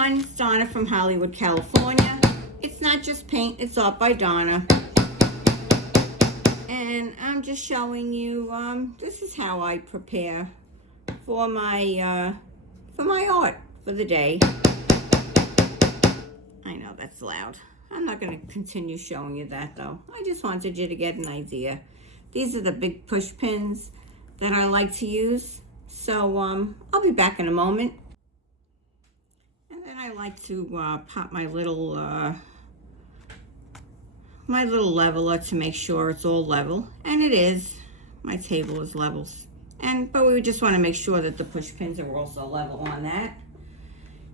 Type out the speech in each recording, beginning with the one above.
everyone, it's Donna from Hollywood, California. It's not just paint, it's art by Donna. And I'm just showing you, this is how I prepare for my art for the day. I know that's loud. I'm not going to continue showing you that though. I just wanted you to get an idea. These are the big push pins that I like to use. So I'll be back in a moment. And then I like to pop my little leveler to make sure it's all level. And it is. My table is levels. But we just want to make sure that the push pins are also level on that.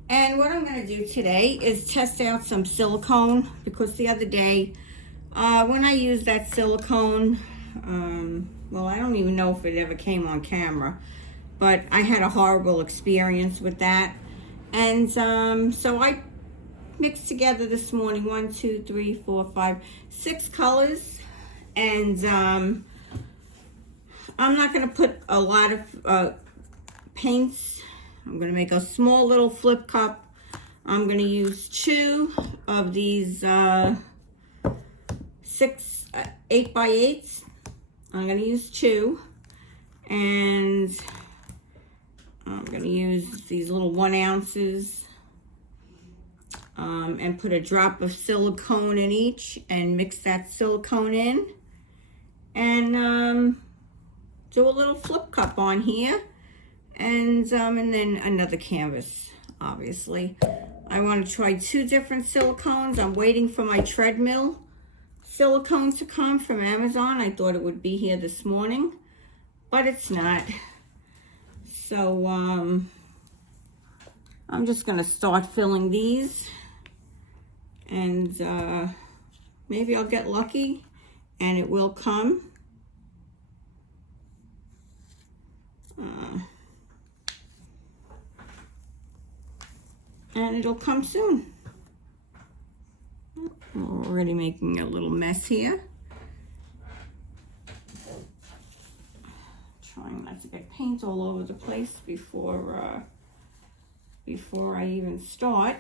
And what I'm going to do today is test out some silicone, because the other day when I used that silicone, well, I don't even know if it ever came on camera, but I had a horrible experience with that. And so I mixed together this morning 1, 2, 3, 4, 5, 6 colors. And I'm not going to put a lot of paints. I'm going to make a small little flip cup. I'm going to use 2 of these 8x8s. I'm going to use 2. And I'm going to use these little 1 ounces. And put a drop of silicone in each and mix that silicone in. And do a little flip cup on here. And then another canvas, obviously. I want to try 2 different silicones. I'm waiting for my treadmill silicone to come from Amazon. I thought it would be here this morning, but it's not. So I'm just going to start filling these. And maybe I'll get lucky and it will come. And it'll come soon. We're already making a little mess here. Trying not to get paint all over the place before I even start.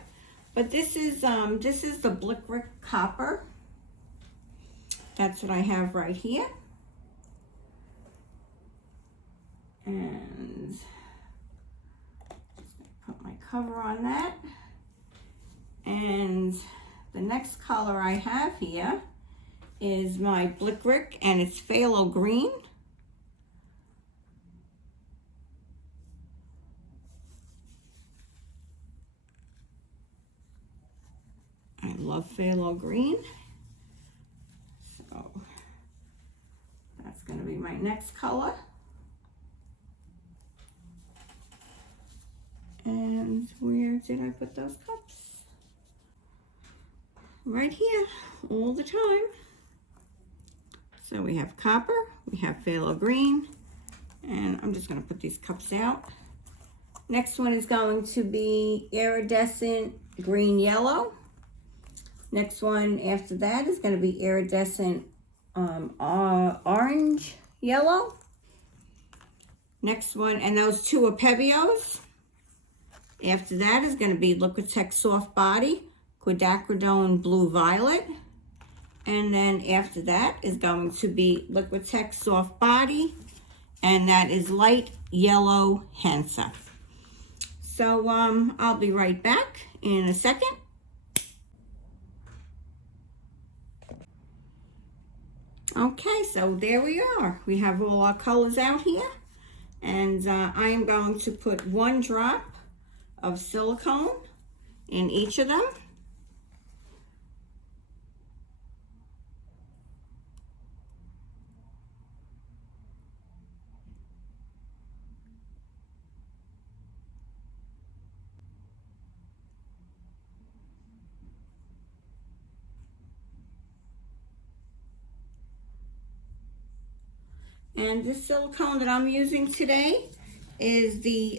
But this is the Blickrick copper. That's what I have right here. And put my cover on that. And the next color I have here is my Blickrick, and it's phthalo green. I love phthalo green. So that's going to be my next color. And where did I put those cups? Right here, all the time. So we have copper, we have phthalo green, and I'm just going to put these cups out. Next one is going to be iridescent green yellow. Next one after that is going to be iridescent orange yellow. Next one, and those 2 are Pebios. After that is going to be Liquitex Soft Body, Quinacridone Blue Violet. And then after that is going to be Liquitex Soft Body, and that is Light Yellow Hansa. So I'll be right back in a second. Okay, so there we are. We have all our colors out here. And I am going to put 1 drop of silicone in each of them. And this silicone that I'm using today is the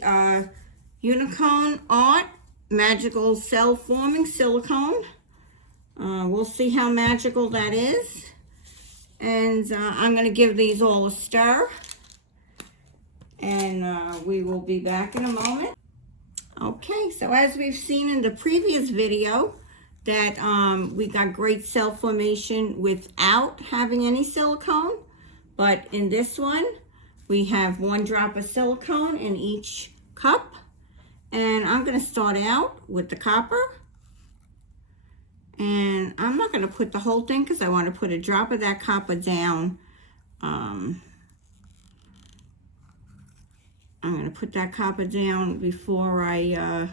Unicone Art Magical Cell Forming Silicone. We'll see how magical that is. And I'm going to give these all a stir. And we will be back in a moment. Okay, so as we've seen in the previous video, that we got great cell formation without having any silicone. But in this one, we have 1 drop of silicone in each cup. And I'm going to start out with the copper. And I'm not going to put the whole thing because I want to put a drop of that copper down. I'm going to put that copper down before I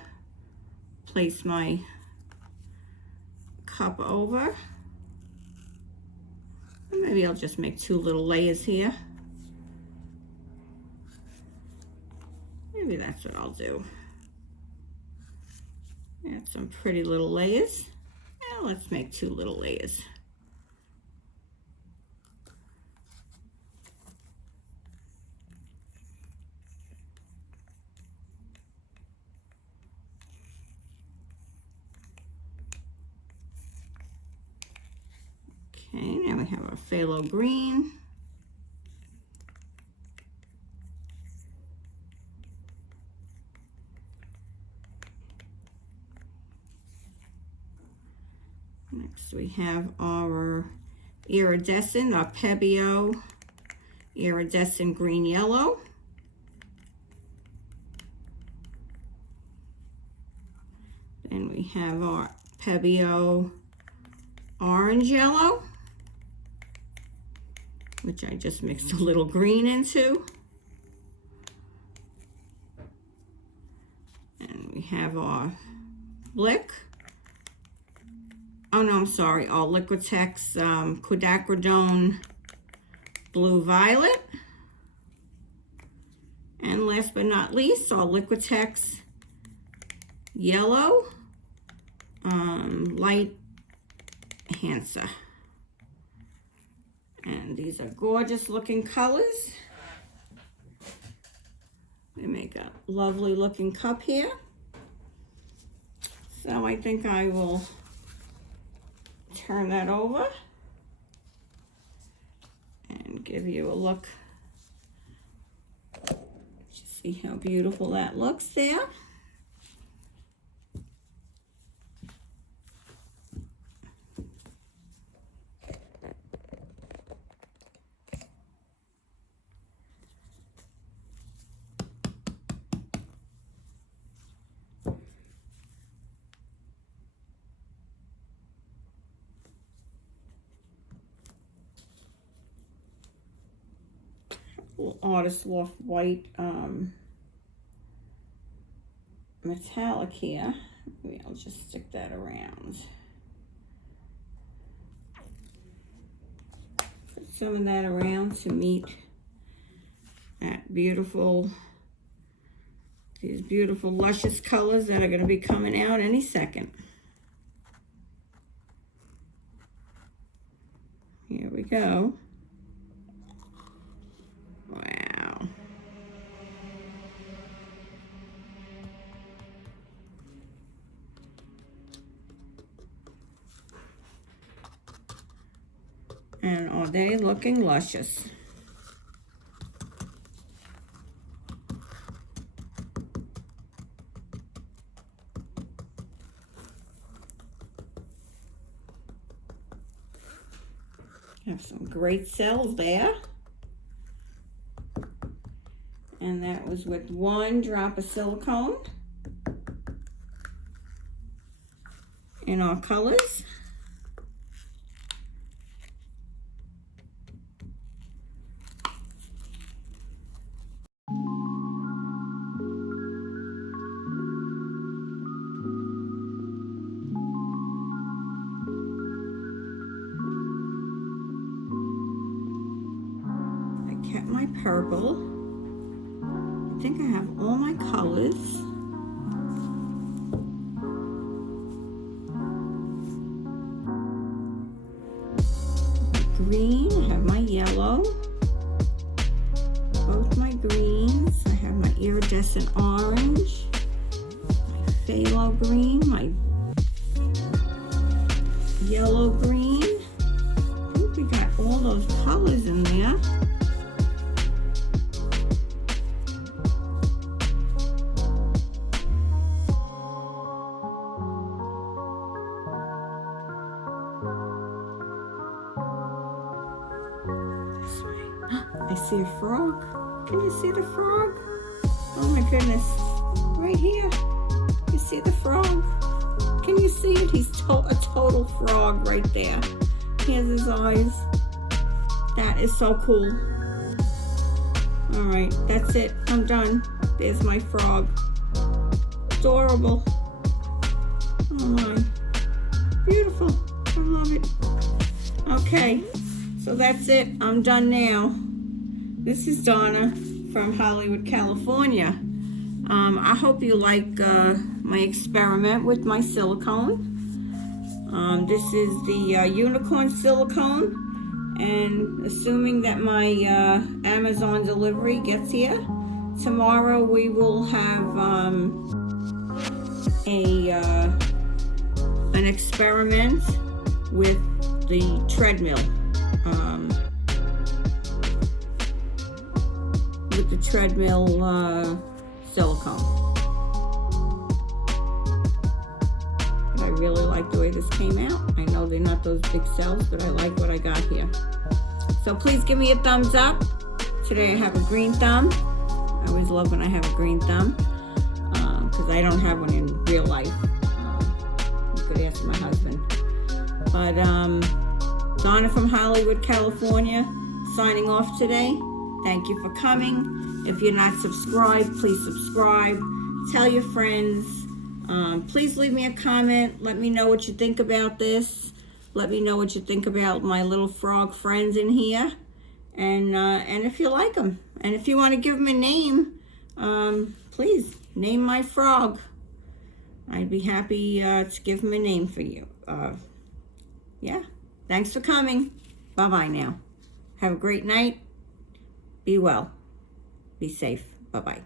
place my cup over. Maybe I'll just make 2 little layers here. Maybe that's what I'll do. Add some pretty little layers. Now let's make 2 little layers. Okay, now we have our phthalo green. Next we have our iridescent, our Pebeo iridescent green yellow. Then we have our Pebeo orange yellow, which I just mixed a little green into. And we have our Blick. Oh no, I'm sorry, our Liquitex Quinacridone blue violet. And last but not least, our Liquitex yellow light Hansa. And these are gorgeous looking colors. They make a lovely looking cup here. So I think I will turn that over and give you a look. Just see how beautiful that looks there. Artist Loft white metallic here. Maybe I'll just stick that around. Put some of that around to meet that beautiful, these beautiful luscious colors that are going to be coming out any second. Here we go. Wow. And are they looking luscious? Have some great cells there. And that was with 1 drop of silicone in our colors. I kept my purple. I think I have all my colors. Green, I have my yellow. Both my greens. I have my iridescent orange, my phthalo green, my yellow green. I think we got all those colors in there. see a frog? Can you see the frog? Oh my goodness. Right here. You see the frog? Can you see it? He's a total frog right there. He has his eyes. That is so cool. Alright, that's it. I'm done. There's my frog. Adorable. Oh my. Beautiful. I love it. Okay, so that's it. I'm done now. This is Donna from Hollywood, California. I hope you like my experiment with my silicone. This is the Unicone Silicone, and assuming that my Amazon delivery gets here tomorrow, we will have an experiment with the treadmill. With the treadmill silicone. But I really like the way this came out. I know they're not those big cells, but I like what I got here. So please give me a thumbs up. Today I have a green thumb. I always love when I have a green thumb, because I don't have one in real life. You could ask my husband. But Donna from Hollywood, California, signing off today. Thank you for coming. If you're not subscribed, please subscribe. Tell your friends. Please leave me a comment. Let me know what you think about this. Let me know what you think about my little frog friends in here. And if you like them. And if you want to give them a name, please name my frog. I'd be happy to give him a name for you. Yeah. Thanks for coming. Bye-bye now. Have a great night. Be well. Be safe. Bye-bye.